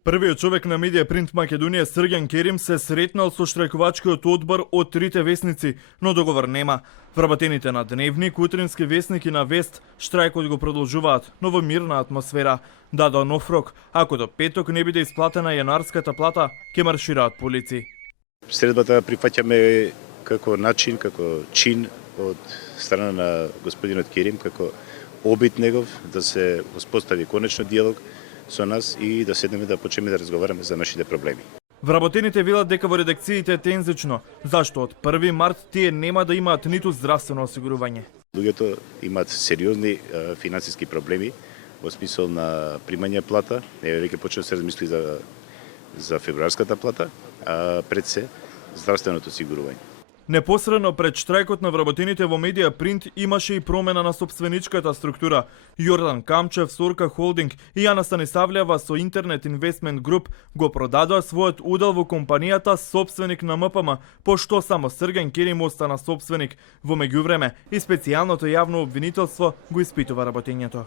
Првиот човек на Медија Принт Македонија Срген Керим се сретнал со штрајкувачкиот одбор од трите весници, но договор нема. Вработените на Дневник, Утрински весник и на Вест штрајкот го продолжуваат, но во мирна атмосфера. До нов рок, ако до петок не биде исплатена јануарската плата, ќе маршираат по улици. Средбата прифаќаме како начин, како чин од страна на господинот Керим, како обид негов да се воспостави конечно диалог со нас и да седнеме да почнеме да разговараме за нашите проблеми. Вработените велат дека во редакциите е тензично, зашто од 1 март тие нема да имаат ниту здравствено осигурување. Луѓето имаат сериозни финансиски проблеми во смисол на примање плата, веќе почнува се размисли за февруарската плата, а пред се здравственото осигурување. Непосредно пред штрајкот на вработените во Медија Принт имаше и промена на собственичката структура. Јордан Камчев, Сорка Холдинг и Јана Станиславлева со Интернет Инвестмент Груп го продадоа својот удел во компанијата собственик на МПМ, пошто само Срген Керим остана собственик. Во меѓувреме и специјалното јавно обвинителство го испитува работењето.